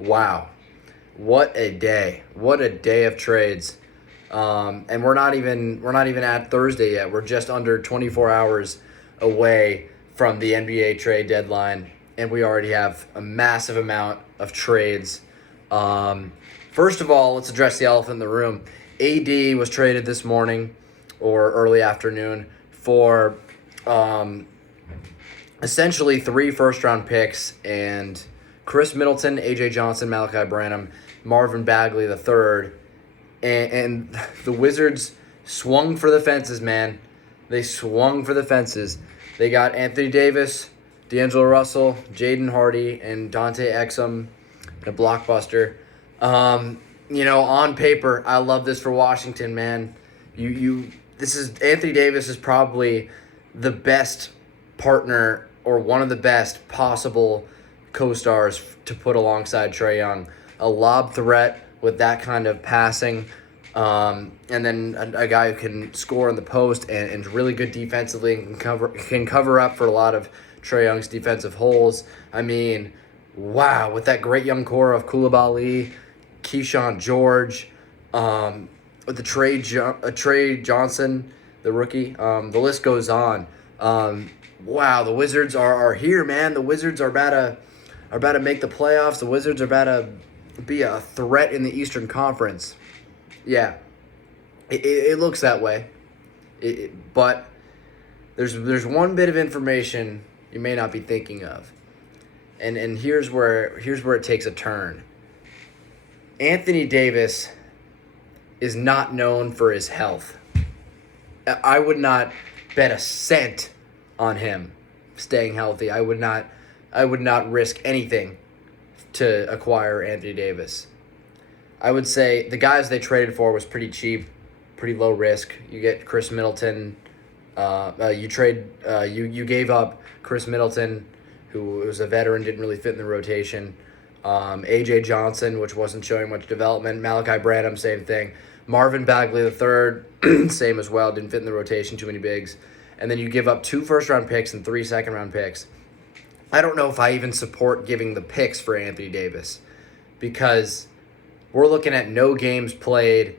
Wow. What a day. What a day of trades. And we're not even at Thursday yet. We're just under 24 hours away from the NBA trade deadline, and we already have a massive amount of trades. First of all, let's address the elephant in the room. AD was traded this morning or early afternoon for essentially 3 first-round picks and Chris Middleton, AJ Johnson, Malachi Branham, Marvin Bagley the third, and the Wizards swung for the fences, man. They swung for the fences. They got Anthony Davis, D'Angelo Russell, Jaden Hardy, and Dante Exum, a blockbuster. On paper, I love this for Washington, man. This is Anthony Davis is probably the best partner or one of the best possible co-stars to put alongside Trae Young. A lob threat with that kind of passing, and then a guy who can score in the post and really good defensively and can cover up for a lot of Trae Young's defensive holes. I mean, wow, with that great young core of Koulibaly, Keyshawn George, with the Trae Johnson, the rookie, the list goes on. Wow, the Wizards are here, man. The Wizards are about to make the playoffs. The Wizards are about to be a threat in the Eastern Conference. Yeah, it looks that way. But there's one bit of information you may not be thinking of, and here's where it takes a turn. Anthony Davis is not known for his health. I would not bet a cent on him staying healthy. I would not risk anything to acquire Anthony Davis. I would say the guys they traded for was pretty cheap, pretty low risk. You get Chris Middleton. You gave up Chris Middleton, who was a veteran, didn't really fit in the rotation. AJ Johnson, which wasn't showing much development. Malachi Branham, same thing. Marvin Bagley the third, same as well, didn't fit in the rotation, too many bigs. And then you give up 2 first-round picks and 3 second-round picks. I don't know if I even support giving the picks for Anthony Davis, because we're looking at no games played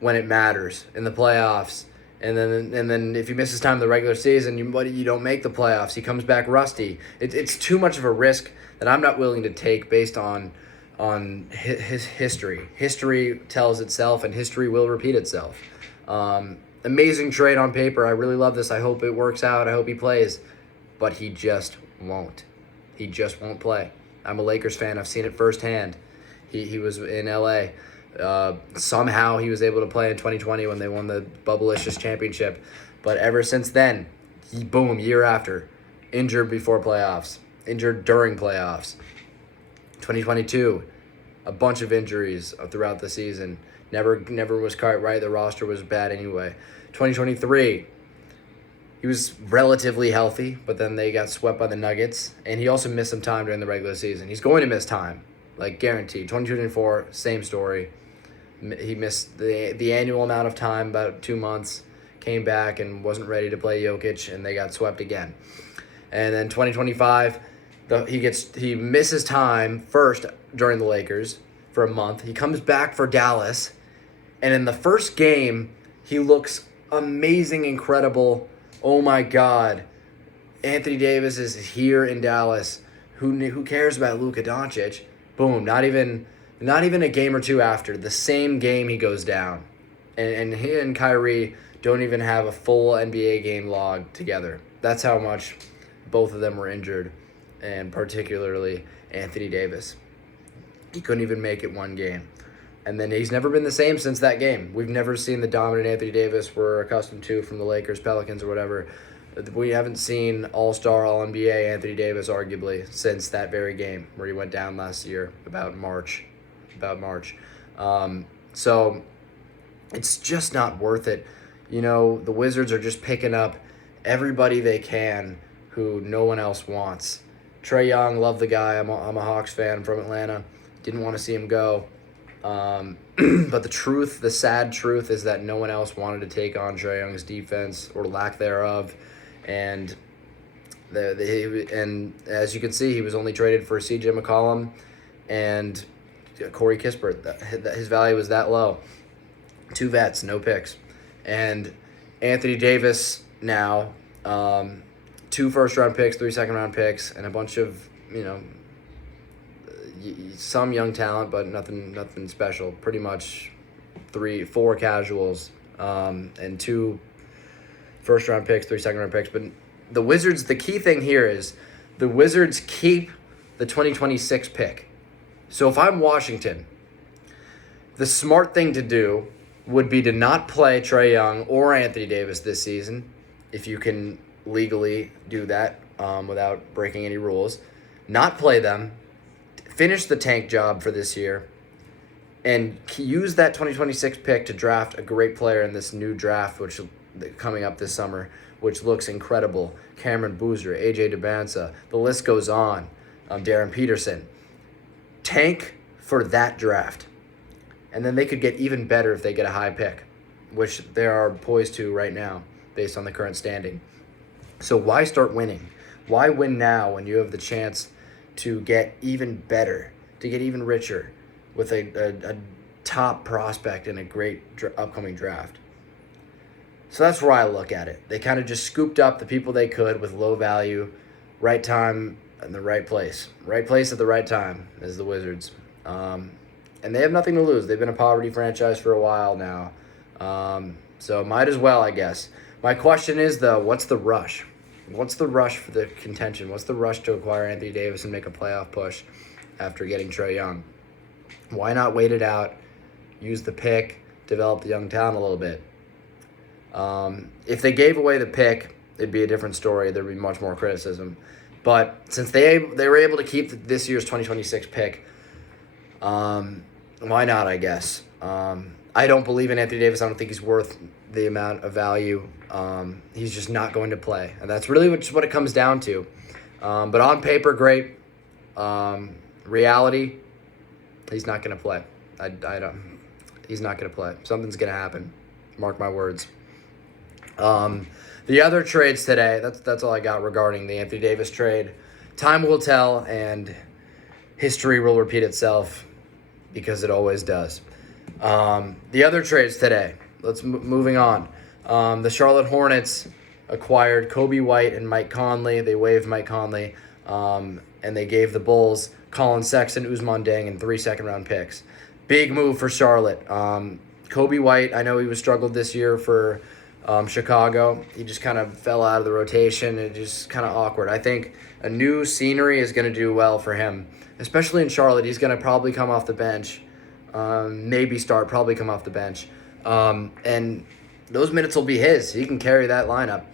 when it matters in the playoffs. And then if he misses time in the regular season, you don't make the playoffs. He comes back rusty. It's too much of a risk that I'm not willing to take based on his history. History tells itself, and history will repeat itself. Amazing trade on paper. I really love this. I hope it works out. I hope he plays. But he just won't. He just won't play. I'm a Lakers fan. I've seen it firsthand. He was in L.A. Somehow he was able to play in 2020 when they won the Bubblicious championship. But ever since then, year after, injured before playoffs, injured during playoffs. 2022, a bunch of injuries throughout the season. Never was quite right. The roster was bad anyway. 2023, he was relatively healthy, but then they got swept by the Nuggets, and he also missed some time during the regular season. He's going to miss time, like guaranteed. 2024, same story. He missed the annual amount of time, about 2 months, came back and wasn't ready to play Jokic, and they got swept again. And then 2025, he misses time first during the Lakers for a month. He comes back for Dallas, and in the first game, he looks amazing, incredible. Oh my God, Anthony Davis is here in Dallas. Who cares about Luka Doncic? Boom, not even a game or two after, the same game he goes down. And he and Kyrie don't even have a full NBA game log together. That's how much both of them were injured, and particularly Anthony Davis. He couldn't even make it one game. And then he's never been the same since that game. We've never seen the dominant Anthony Davis we're accustomed to from the Lakers, Pelicans, or whatever. We haven't seen All-Star, All-NBA Anthony Davis, arguably, since that very game where he went down last year, about March. So it's just not worth it. The Wizards are just picking up everybody they can who no one else wants. Trae Young, love the guy. I'm a Hawks fan from Atlanta. Didn't want to see him go. But the sad truth is that no one else wanted to take on Trae Young's defense or lack thereof. And and as you can see, he was only traded for C.J. McCollum and Corey Kispert, his value was that low. 2 vets, no picks. And Anthony Davis now, 2 first-round picks, 3 second-round picks, and a bunch of, some young talent, but nothing special. Pretty much 4 casuals, and 2 first-round picks, 3 second-round picks. But the Wizards, the key thing here is the Wizards keep the 2026 pick. So if I'm Washington, the smart thing to do would be to not play Trae Young or Anthony Davis this season, if you can legally do that without breaking any rules. Not play them, finish the tank job for this year, and use that 2026 pick to draft a great player in this new draft, which coming up this summer, which looks incredible. Cameron Boozer, AJ DeBanza, the list goes on. Darren Peterson. Tank for that draft. And then they could get even better if they get a high pick, which they are poised to right now based on the current standing. So why start winning? Why win now when you have the chance to get even better, to get even richer with a top prospect in a great upcoming draft? So that's where I look at it. They kind of just scooped up the people they could with low value, right time in the right place. Right place at the right time is the Wizards. And they have nothing to lose. They've been a poverty franchise for a while now. So might as well, I guess. My question is, though, what's the rush? What's the rush for the contention? What's the rush to acquire Anthony Davis and make a playoff push after getting Trae Young? Why not wait it out, use the pick, develop the young talent a little bit? If they gave away the pick, it'd be a different story. There'd be much more criticism. But since they were able to keep this year's 2026 pick, why not, I guess? I don't believe in Anthony Davis. I don't think he's worth the amount of value. He's just not going to play. And that's really what it comes down to. But on paper, great. Reality, he's not going to play. He's not going to play. Something's going to happen. Mark my words. The other trades today, that's all I got regarding the Anthony Davis trade. Time will tell, and history will repeat itself because it always does. The other trades today, moving on. The Charlotte Hornets acquired Kobe White and Mike Conley. They waived Mike Conley, and they gave the Bulls Colin Sexton, Ousmane Dieng, and 3 second-round picks. Big move for Charlotte. Kobe White, I know he struggled this year for Chicago. He just kind of fell out of the rotation. It just kind of awkward. I think a new scenery is going to do well for him, especially in Charlotte. He's going to probably come off the bench, maybe start, probably come off the bench. And those minutes will be his. He can carry that lineup,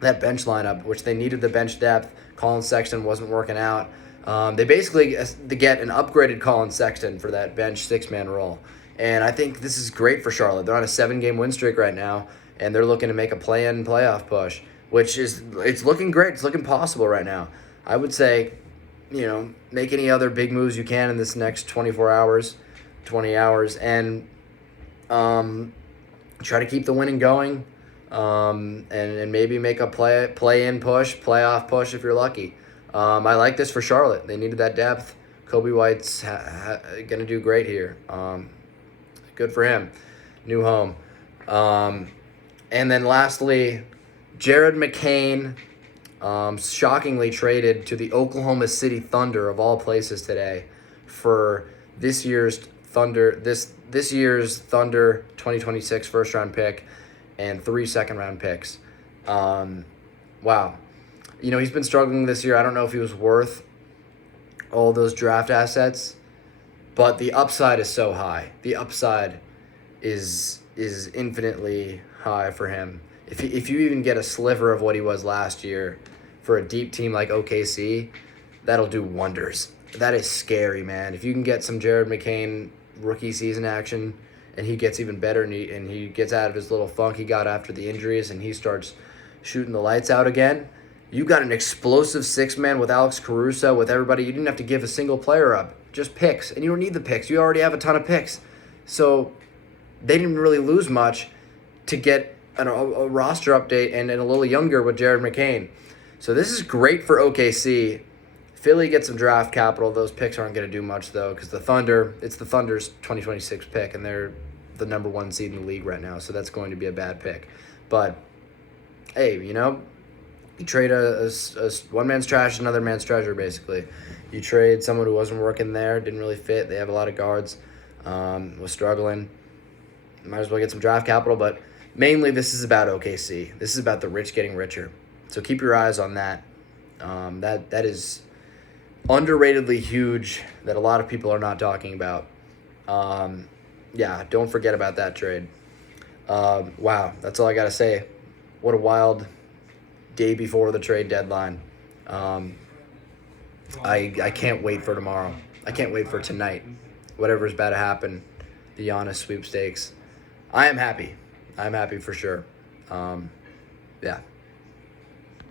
that bench lineup, which they needed the bench depth. Colin Sexton wasn't working out. They basically get an upgraded Colin Sexton for that bench 6-man role. And I think this is great for Charlotte. They're on a 7-game win streak right now, and they're looking to make a play-in playoff push, it's looking great. It's looking possible right now. I would say, make any other big moves you can in this next 24 hours, 20 hours, and try to keep the winning going, and maybe make a play-in push, playoff push if you're lucky. I like this for Charlotte. They needed that depth. Kobe White's going to do great here. Good for him. New home. And then lastly, Jared McCain shockingly traded to the Oklahoma City Thunder of all places today for this year's Thunder 2026 first round pick and 3 second round picks. Wow. He's been struggling this year. I don't know if he was worth all those draft assets, but the upside is so high. The upside is infinitely high for him. If you even get a sliver of what he was last year for a deep team like OKC, that'll do wonders. That is scary, man. If you can get some Jared McCain rookie season action and he gets even better and he gets out of his little funk he got after the injuries and he starts shooting the lights out again, you got an explosive 6-man with Alex Caruso, with everybody. You didn't have to give a single player up, just picks. And you don't need the picks. You already have a ton of picks. So they didn't really lose much to get a roster update and a little younger with Jared McCain. So this is great for OKC. Philly gets some draft capital. Those picks aren't going to do much, though, because it's the Thunder's 2026 pick, and they're the number 1 seed in the league right now, so that's going to be a bad pick. But, hey, you trade a one man's trash, another man's treasure, basically. You trade someone who wasn't working there, didn't really fit. They have a lot of guards, was struggling. Might as well get some draft capital, but mainly this is about OKC. This is about the rich getting richer. So keep your eyes on that. That is underratedly huge that a lot of people are not talking about. Yeah, don't forget about that trade. Wow, that's all I got to say. What a wild day before the trade deadline. I can't wait for tomorrow. I can't wait for tonight. Whatever's about to happen, the Giannis sweepstakes. I am happy. I'm happy for sure. Yeah.